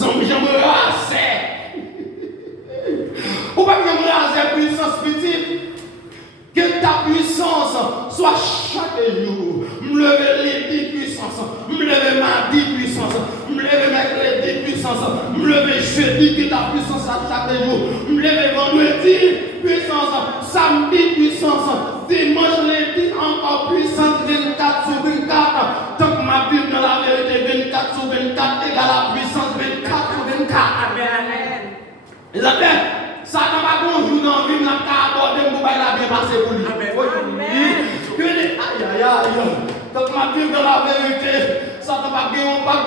j'aimerais raser. Ou pas j'aimerais raser puissance petite. Que ta puissance soit chaque jour. Me lever les 10 puissances. Me lever mardi puissance. Me lever mercredi puissance. Me lever jeudi que ta puissance soit chaque jour. Me lever vendredi puissance. Samedi puissance. Dimanche lundi encore puissance 24 sur 24. Tant que ma Bible dans la vérité 24 sur 24 égale la puissance 24 sur 24. Amen. Les amis, ça n'a pas bon jour dans la vie, n'a pas abordé mon bail là bien passé pour lui. Amen. Aïe aïe aïe. Donc ma Bible dans la vérité, ça n'a pas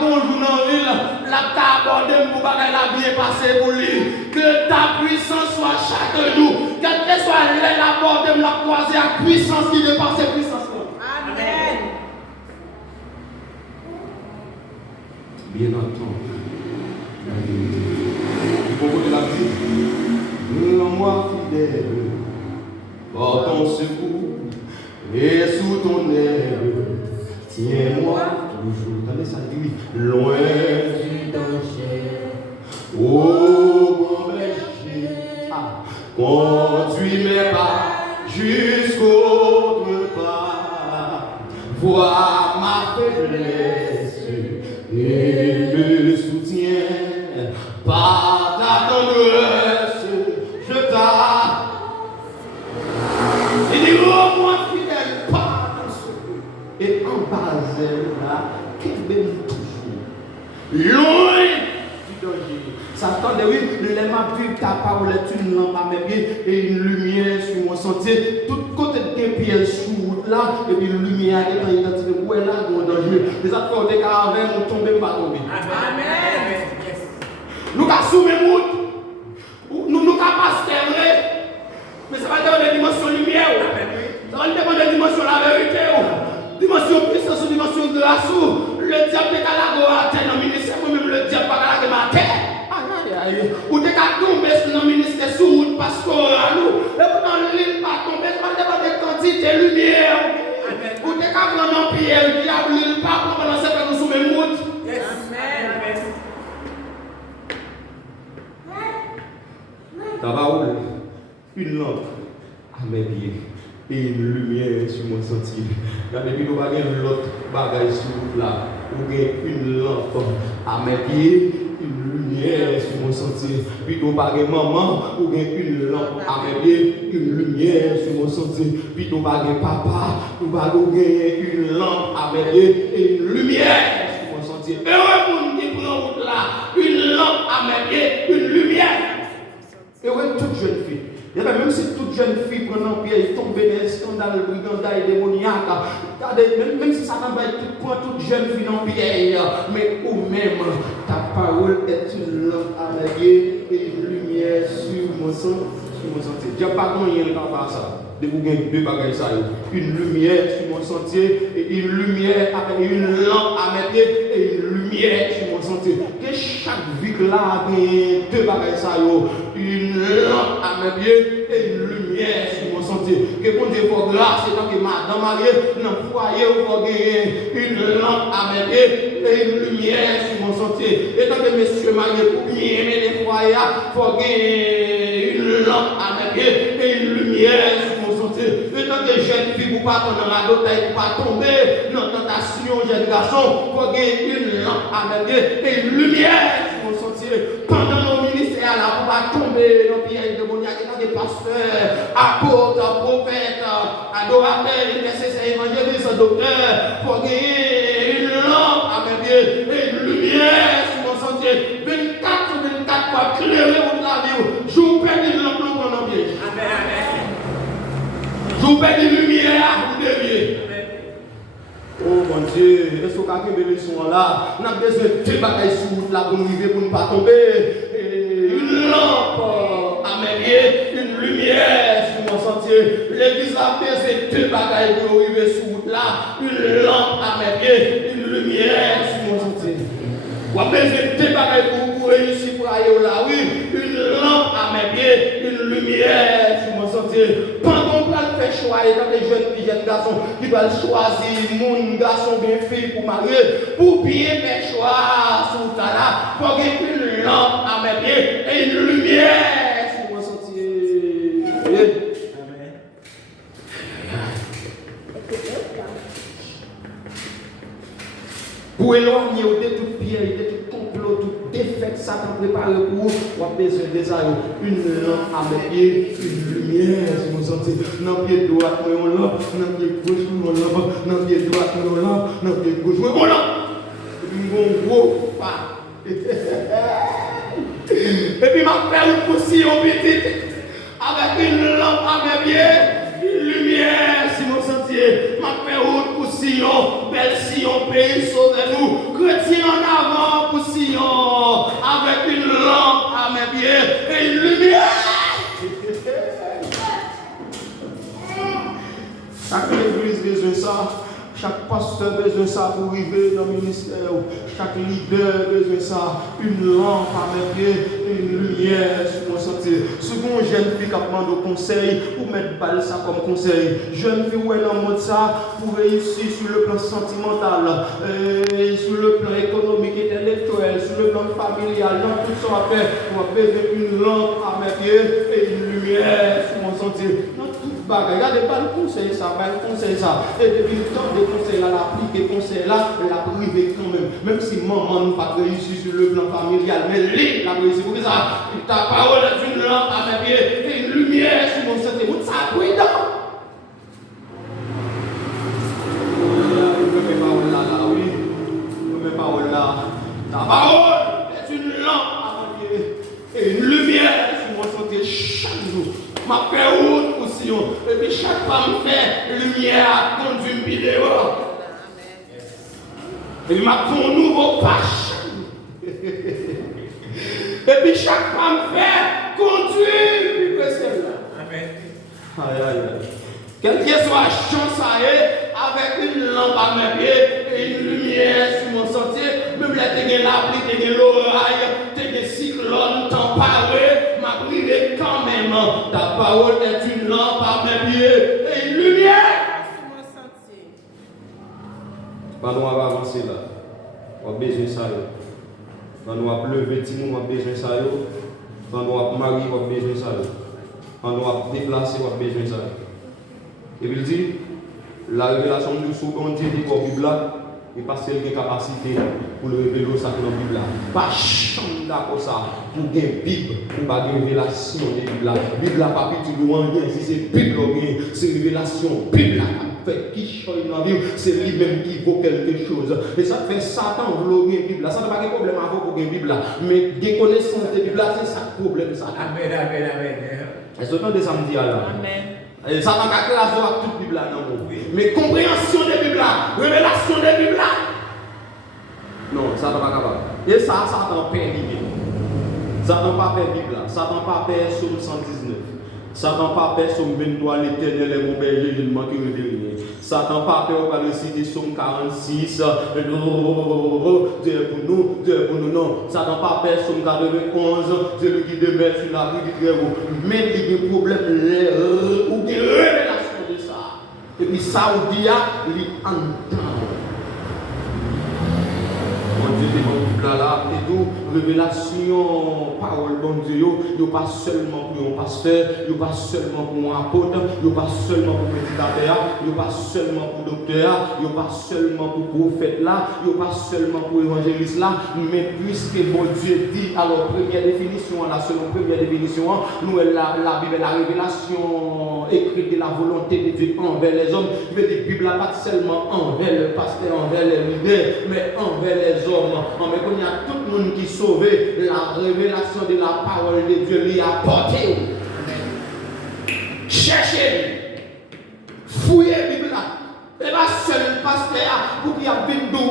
bon jour dans la vie, n'a pas abordé mon bail là bien passé pour lui. Que ta puissance soit chaque jour, quel que soit l'aile abordé, la croisée à puissance qui dépasse puissance. Amen. Bien entendu. Il faut que la vie. Rends-moi fidèle, par ton secours et sous ton aile, tiens-moi toujours. Attendez, ça dit loin du danger. Oh mon berger, conduis mes pas jusqu'au pas. Vois ma faiblesse et le soutiens par ta tendresse. Il dit, oh, moi fidèle, pardon. Et en bas, là, qu'est-ce que toujours loin du danger. Satan, oui, les ma vie, ta parole est une lampe à mes pieds et une lumière sur mon sentier. Tout côté de pieds sous là, et puis une lumière qui est identifiée. Où est là, mon danger. Les autres côtés, car avec, on tombe, pas tomber. Amen. Nous avons soumis route. Nous avons passé vrai. Mais ça va dépendre de dimension lumière. Ça va dépendre de dimension la vérité. Dimension puissance, dimension grâce. Le diable est à la gloire dans le ministère. Moi-même, le diable pas à la terre. Ou t'es qu'à tomber dans le ministère sous route pastoral. Et pourtant, l'île pas tomber. Ça va dépendre de quantité de lumière. Ou t'es qu'à prendre un pied. Le diable, l'île pas pendant cette année sous mes routes. Amen. Ça va où? Une lampe à mes pieds et une lumière sur mon sentier. Regardez, puis nous avons l'autre bagaille sur là. Nous avons une lampe à mes pieds, une lumière sur mon sentier. Puis nous avons maman, nous avons une lampe à mes pieds, une lumière sur mon sentier. Puis nous avons papa, nous avons une lampe à mes pieds et une lumière sur mon sentier. Et on qui prend route là, une lampe à mes pieds, une lumière. Et oui, toute jeune fille. Même si toute jeune fille prend un pied, tombe dans un scandale, brigandage démoniaque, même si ça prend toute jeune fille dans le pied, mais ou même ta parole est une lampe à mes pieds et une lumière sur mon sentier. Je n'ai pas gagné dans ça. De vous gagner deux bagages ça. Une lumière sur mon sentier et une lumière avec une lampe à mes pieds et une lumière sur mon sentier. Que chaque vie là a deux bagages ça. Une lampe à mes pieds et une lumière sur mon sentier. Que bon Dieu pour grâce, c'est tant que madame mariée dans le foyer, il faut gagner une lampe à mes pieds et une lumière sur mon sentier. Et tant que monsieur marié pour bien aimer les foyers, il faut gagner une lampe à mes pieds et une lumière sur mon sentier. Et tant que jeune fille pour pas prendre la bouteille, pour pas tomber dans la tentation, jeune garçon, il faut gagner une lampe à mes pieds et une lumière sur mon sentier. Pendant nos ministères là, pour pas tomber dans le piège démoniaque, et dans des pasteurs, apôtres, prophètes, adorateurs, intercesseurs, évangélistes, docteurs, pour gagner une lampe à mes pieds et une lumière sur mon sentier. 24 sur 24 pour éclairer la vie. Je vous perds une lampe dans mon pied. Amen. Je vous perds une lumière à vous dévier. Oh mon Dieu, est-ce qu'on a fait des leçons là? On a besoin de deux bagailles sur route là pour nous vivre, pour ne pas tomber. Une lampe à mes pieds, une lumière sur mon sentier. L'église a besoin de deux bagailles pour nous vivre sur route là. Une lampe à mes pieds, une lumière sur mon sentier. On a besoin de deux bagailles pour vous réussir pour aller là. Oui, une lampe à mes pieds, une lumière sur mon sentier. Pendant qu'on peut faire choix, dans les jeunes jeune garçon qui doit choisir mon garçon bien fait pour marier, pour bien faire choix sur le là, pour qu'il y ait une lampe à mes pieds et une lumière sur mon sentier. Amen. Pour éloigner de toute pierre, de tout complot, toute défaite, Satan préparé pour vous, on a besoin des aïeux, une lampe à mes pieds, une lumière sur mon sentier. Dans le pied droit, on lampe, dans le pied gauche, on lampe, dans le pied droit, on lampe, dans le pied gauche, on lampe. Et puis, mon gros pas. Et puis, ma frère, une poussière petite, avec une lampe à mes pieds, une lumière sur mon sentier. Ma frère, une poussière, belle Sion, pays, sauvez-nous. Chrétien en avant pour Sion, avec une lampe à mes pieds et une lumière. Chaque église besoin de ça. Chaque pasteur besoin de ça pour arriver dans le ministère. Chaque leader besoin de ça. Une lampe à mes pieds et une lumière sur mon sentier. Souvent, jeune fille qui demande au conseil, ou mettre balle ça comme conseil. Jeune fille, où elle en mode ça pour réussir sur le plan sentimental, sur le plan économique, intellectuel, sur le plan familial, dans tout ça à faire. On a besoin d'une lampe à mes pieds et une lumière sur mon sentier. Regardez pas le conseil ça, pas le conseil ça. Et depuis le temps des conseils là, l'appliquer conseil là, la privé quand même. Même si maman n'a pas réussi sur le plan familial, mais lui, la réussi pour ça. Ta parole est une lampe à mes pieds et une lumière sur mon sentier. Vous savez, prudent. Mes paroles là, oui. Mes paroles là. Ta parole est une lampe à mes pieds et une lumière sur mon sentier chaque jour. Ma paix route pour Sion. Et puis chaque femme fait lumière conduit une vidéo. Et puis m'a fait un nouveau page. Et puis chaque femme fait conduire une celle-là. Amen. Aïe aïe aïe. Quelle que soit la chance à avec une lampe à mes pieds et une lumière sur mon sentier, même là, tu as la pluie, tu as l'oreille, tu as des cyclones, t'emparé, m'a privé quand même. Ta parole est une lampe à mes pieds et une lumière sur mon sentier. On va avancer là. On a besoin de ça. On va lever, on a besoin de ça. On va marier, on a besoin de ça. On va déplacer, on a besoin de ça. Et puis il dit, la révélation de ce qu'on dit dans la Bible, et parce qu'il y a une capacité pour le révéler ça dans la Bible. Pas chambre d'accord ça, pour une Bible, pour pas de révélation de la Bible. La Bible n'a pas pu tout loin, si c'est Bible, c'est révélation. Bible a fait qui change dans la vie, c'est lui-même qui vaut quelque chose. Et ça fait Satan vouloir une Bible. Ça n'a pas de problème à avoir pour une Bible. Mais des connaissances de la Bible, c'est ça le problème. Amen, amen, amen. Et ce temps de samedi alors. Amen. Satan a classé toute la Bible là, non? Mais compréhension de la Bible là, révélation de la Bible là. Non, Satan pas capable. Et ça, Satan perd l'idée. Satan pas perd la Bible là. Satan pas perd Somme 119. Satan pas perd Somme 23, l'éternel est mon berger, je ne manquerai de rien. Satan pas perd, on va réciter Somme 46. Dieu est pour nous, Dieu est pour nous, non. Satan pas perd Somme 91, c'est lui qui demeure sur la rue du très haut. Mais il y a des problèmes ou des révélations de ça. Et puis ça, on dit, il entend. Là, et tout, révélation, parole bon Dieu, il pas seulement pour un pasteur, il pas seulement pour un apôtre, il pas seulement pour prédicateur, il pas seulement pour docteur, il pas seulement pour prophète là, il pas seulement pour évangéliste là, mais puisque bon Dieu dit, alors première définition, là, selon première définition, nous la Bible, la révélation écrite de la volonté de Dieu envers les hommes, il veut dire la Bible pas seulement envers le pasteur, envers les leaders, mais envers les hommes. Mais il y a tout le monde qui sauve, la révélation de la parole de Dieu lui a porté. Cherchez, fouillez la Bible là. Et pas seul pasteur pour qu'il y a bindou,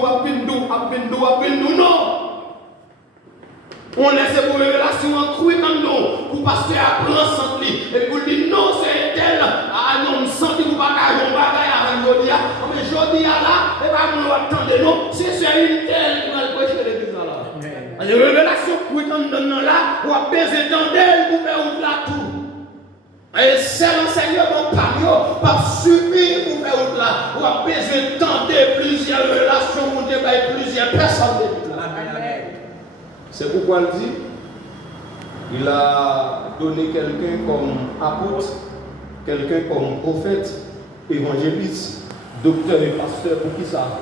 non. On laisse pour révélation en cru dans nous, pour pasteur apprendre sans lui. Et pour dire non, c'est tel. Ah non, sans lui, vous ne pouvez pas faire un bagage avec Jodia. Mais Jodia là, et pas nous attendre, non. C'est une telle qui va le prêcher l'église là. La révélation cru dans nous là, on a besoin d'elle pour faire la tout. Et c'est l'enseignement par eux, par subir pour faire route là, ou a besoin de tenter plusieurs relations, ou de plusieurs personnes. C'est pourquoi il dit, il a donné quelqu'un comme apôtre, quelqu'un comme prophète, évangéliste, docteur et pasteur, pour qui ça?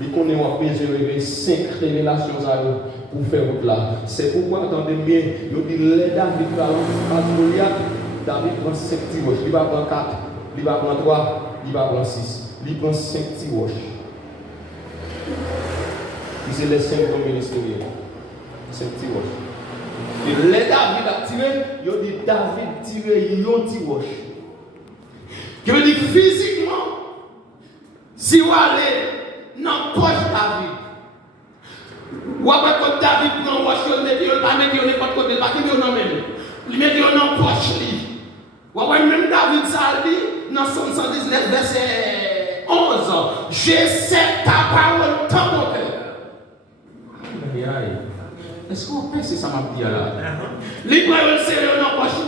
Il connaît qu'on a besoin de 5 révélations pour faire route là. C'est pourquoi, attendez bien, il dit, les David va Goliath, David prend 5 petits roches, il va prendre 4, il va prendre 3, il va prendre 6, il prend 5 petits roches. C'est les 5 dons ministériels. 5 petits roches. Et les David a tiré, il dit David tiré un petit roche. Qui veut dire physiquement, si vous allez dans la poche David, ou après que David prend roche, il ne pas mettre n'importe côté, pas qu'il dans même. Il met dans la poche. Ou après même David ça dit dans Somme 119 verset 11, j'ai cette ta parole dans mon cœur. Est-ce qu'on peut c'est ça m'a dit là? Il prend le serré dans la poche.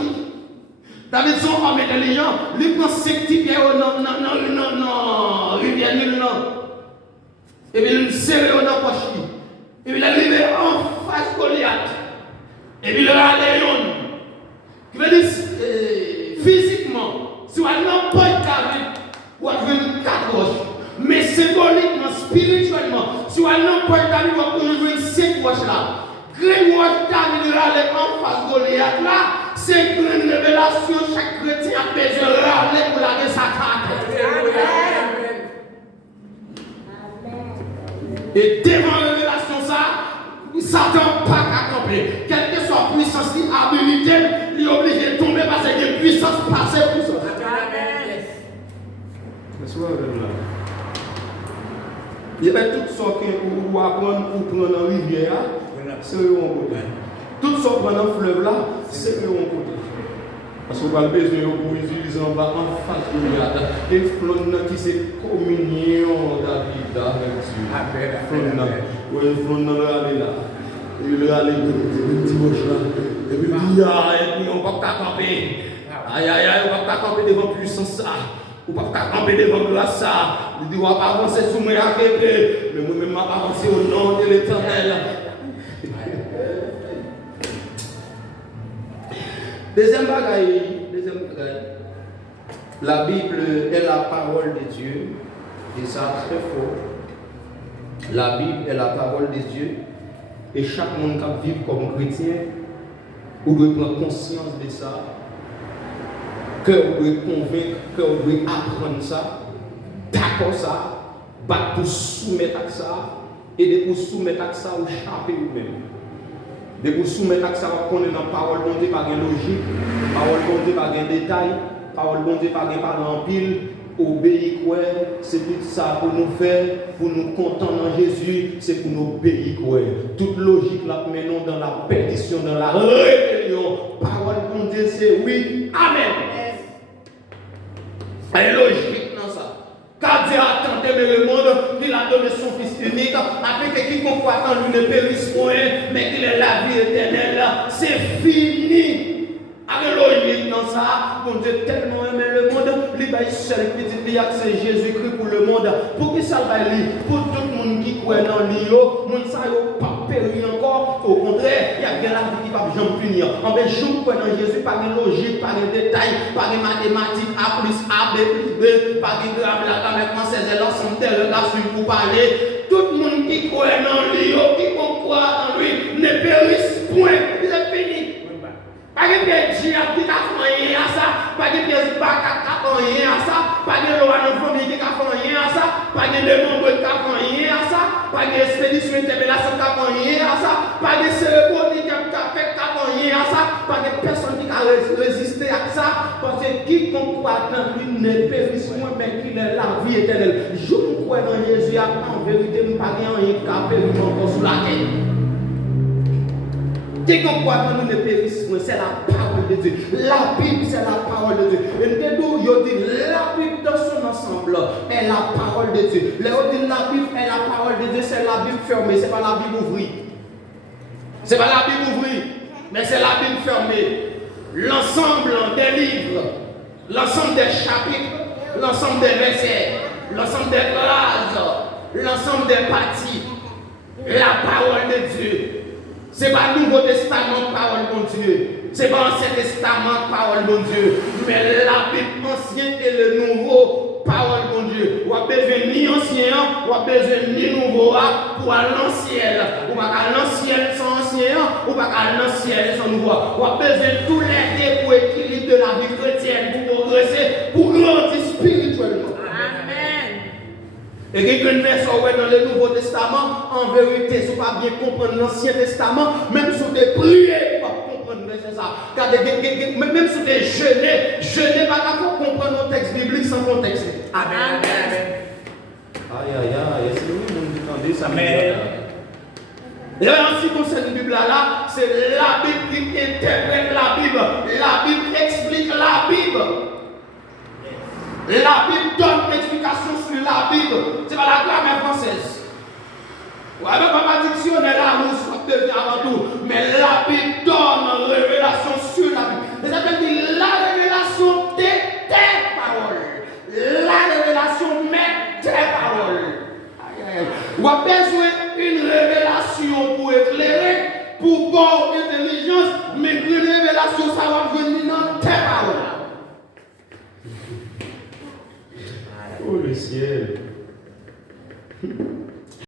David son homme intelligent, il prend 5 petits pieds dans rivière Nil. Et puis il serré dans la poche. Et puis il est arrivé en face Goliath. Et puis il a allé qui veut dire physiquement, si on n'a pas de carré, on va devenir 4 roches. Mais symboliquement, spirituellement, si on n'a pas de carré, on va devenir 5 roches là. Green roche David est allé en face Goliath là. C'est une révélation, chaque chrétien a besoin de râler pour la de sa carte. Et devant la révélation, ça, Satan pas qu'à camper. Quelle que soit puissance, habilité, il est obligé de tomber parce qu'il y a une puissance passée pour ça. Il y a toutes sortes pour apprendre pour prendre en rivière, c'est eux en côté. Toutes sortes pour prendre en fleuve là, c'est eux en côté. Parce qu'on va besoin pour utiliser en bas en face de l'autre. Et flon qui c'est communion David avec Dieu. Flon oui, flon là. Il est allé le petit roche là. Et puis il dit et puis on va pas camper. Aïe aïe aïe, on va pas camper devant puissance ça. On va pas camper devant grâce ça. Il dit on va pas avancer sous mes raquettes. Mais moi-même m'a avancer au nom de l'Éternel. Deuxième bagaille, la Bible est la parole de Dieu, et ça très fort. La Bible est la parole de Dieu, et chaque monde qui vit comme chrétien, vous devez prendre conscience de ça, que vous devez convaincre, que vous devez apprendre ça, d'accord ça, battre pour soumettre à ça, et de pour soumettre à ça, vous chaper vous-même. De vous soumettre à ça, vous connaissez dans la parole de Dieu par une logique, parole de Dieu par un détail, parole de Dieu par un parole en pile, obéir quoi, c'est tout ça pour nous faire, pour nous contenter en Jésus, c'est pour nous obéir quoi. Toute logique là, menons dans la perdition, dans la rébellion. Parole de Dieu, c'est oui, amen. C'est logique dans ça. Car Dieu a tant aimé le monde qu'il a donné son Fils unique, afin que quiconque croit en lui ne périsse point, mais qu'il ait la vie éternelle. C'est fini. Avec logique dans ça, mon Dieu tellement aimé le monde, il a seul petit c'est Jésus-Christ pour le monde. Pour qui ça va lui? Pour tout le monde qui croit dans lui, mon ça n'a pas péri encore. Au contraire, il y a bien la vie qui va jamais finir. En fait, je crois dans Jésus, pas de logique, pas de détails, pas de mathématiques, A plus A, B plus B, pas de gramme, la gamme française, l'ensemble de la suite pour parler. Tout le monde qui croit dans lui, qui croit en lui, ne périsse point. C'est fini. Pas de piège qui a fait rien à ça, pas de piège qui a fait rien à ça, pas de loi de famille qui a fait rien à ça, pas de démon qui a fait rien à ça, pas d'expédition interpellation qui a fait rien à ça, pas de cérémonie qui a fait rien à ça, pas de personne qui a résisté à ça, parce que quiconque croit dans lui ne périsse point, mais qu'il ait la vie éternelle. Je crois dans Jésus, en vérité, nous ne pas rien qui a péri encore sous la terre. Quiconque croit dans nous ne périsse point, c'est la parole de Dieu. La Bible, c'est la parole de Dieu. Et nous, il dit la Bible dans son ensemble est la parole de Dieu. Là, on dit la Bible est la parole de Dieu, c'est la Bible fermée, c'est pas la Bible ouvrie. C'est pas la Bible ouvrie, mais c'est la Bible fermée. L'ensemble des livres, l'ensemble des chapitres, l'ensemble des versets, l'ensemble des phrases, l'ensemble des parties, la parole de Dieu. Ce n'est pas le Nouveau Testament, parole de Dieu. Ce n'est pas l'Ancien Testament, parole de Dieu. Mais la Bible ancienne et le Nouveau, parole de Dieu. On a besoin ni ancien, on a besoin ni nouveau pour aller dans le ciel. On va aller dans le ciel sans ancien, on va aller dans le ciel sans nouveau. On a besoin de tous les deux pour équilibre de la vie chrétienne, pour progresser, pour grandir spirituellement. Et il y a une version dans le Nouveau Testament, en vérité, si vous ne pas bien comprendre l'Ancien Testament, même si vous avez prié pour comprendre ça. Car même si vous avez jeûné, pas pour comprendre le texte biblique sans contexte. Amen. Aïe, est-ce que vous entendez ça? Amen. Et en ce qui concerne la Bible là, c'est la Bible qui interprète la Bible. La Bible explique la Bible. La Bible donne une explication sur la Bible. Ce n'est pas la grammaire française. Ouais, mais pas ma dictionnaire là, nous sommes avant tout. Mais la Bible donne une révélation sur la Bible. C'est-à-dire que la révélation de tes paroles. La révélation met tes paroles. On a besoin d'une révélation pour éclairer, pour bonne intelligence, mais une révélation, ça va venir dans tes paroles. Oh le ciel.